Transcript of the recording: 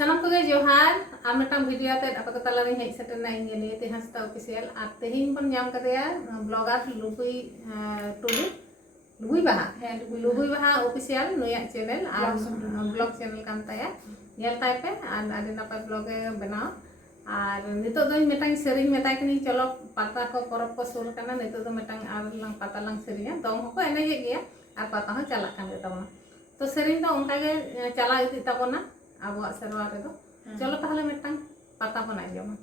सनम को गए जोहार आ मिटन वीडियो ते आप को तला हेज सेटना इंगे ते हंसता ऑफिशियल आ तेहिन बन जाम करेया ब्लॉगर लुबुई टुडू लुबुई बाहा ऑफिशियल नया चैनल आ ब्लॉग चैनल कान ताया नेल ताय पे आदि नपाय ब्लॉग बनाओ और नितो दो मिटन सेरिंग मेताय कनी चलो पाता को परब को सुर करना नितो दो मिटन आर लंग पाता लंग सेरिंगा दong हको एने गया और पाता हो चला कान तबना तो सेरिंग तो उनका के चला इति तबना अब सेरवा रे दो चलो ताहले मिटन पाता बना जमा